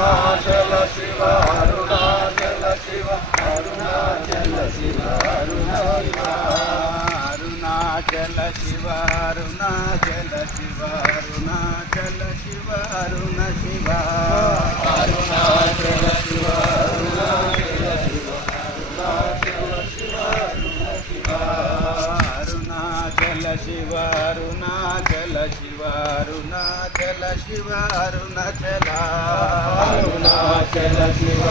అరుణాచల శివ అరుణాచల శివ అరుణాచల శివ అరుణాచల శివ అరుణాచల శివ అరుణాచల శివ అరుణ శివ అరుణాచల శివ అరుణాచల శివ అరుణాచల శివ అరుణాచల శివ అరుణాచల శివ అరుణాచల శివ అరుణాచల అరుణాచల శివ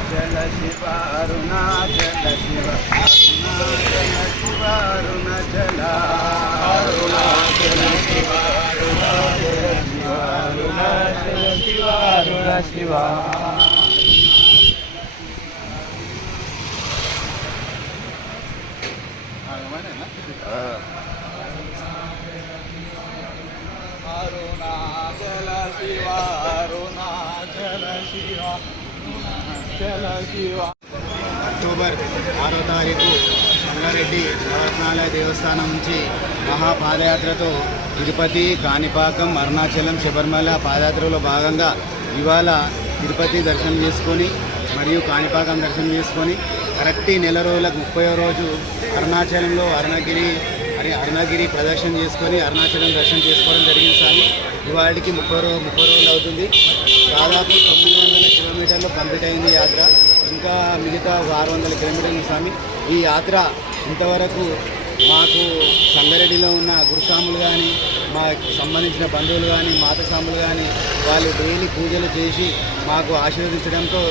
అరుణాచల శివ అరుణాచల శివ అరుణాచల అరుణాచల శివ అరుణాచల శివ అరుణ Shiva Arunachal Shiva Arunachal Shiva Arunachal Shiva. October 6వ తారీఖు సంగారెడ్డి నవరత్నాలయ దేవస్థానం నుంచి మహాపాదయాత్రతో తిరుపతి, కాణిపాకం, అరుణాచలం, శబరిమల పాదయాత్రలో భాగంగా ఇవాళ తిరుపతి దర్శనం చేసుకొని మరియు కాణిపాకం దర్శనం చేసుకొని కరెక్ట్ నెల రోజులకు 30వ రోజు అరుణాచలంలో అరుణగిరి ప్రదర్శన చేసుకొని అరుణాచలం దర్శనం చేసుకోవడం జరిగింది స్వామి. ఇవాళకి 30 రోజులు అవుతుంది. దాదాపు 900 కిలోమీటర్లు కంప్లీట్ అయింది యాత్ర. ఇంకా మిగతా 600 కిలోమీటర్లు స్వామి. ఈ యాత్ర ఇంతవరకు మాకు సంగారెడ్డిలో ఉన్న గురుస్వాములు కానీ, మాకు సంబంధించిన బంధువులు కానీ, మాతస్వాములు కానీ వాళ్ళు డైలీ పూజలు చేసి మాకు ఆశీర్వదించడంతో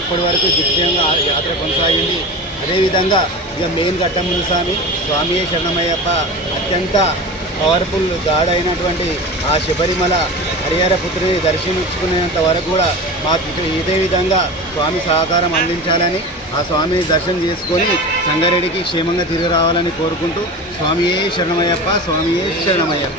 ఇప్పటి వరకు దిగ్విజయంగా యాత్ర కొనసాగింది. అదేవిధంగా ఇక మెయిన్ ఘట్టములు స్వామియే శరణమయ్యప్ప అత్యంత పవర్ఫుల్ గాడ్ అయినటువంటి ఆ శబరిమల హరిహరపుత్రిని దర్శించుకునేంత వరకు కూడా మాకు ఇదే విధంగా స్వామి సహకారం అందించాలని, ఆ స్వామిని దర్శనం చేసుకొని సంగారెడ్డికి క్షేమంగా తిరిగి రావాలని కోరుకుంటూ స్వామియే శరణమయ్యప్ప, స్వామియే శరణమయ్యప్ప.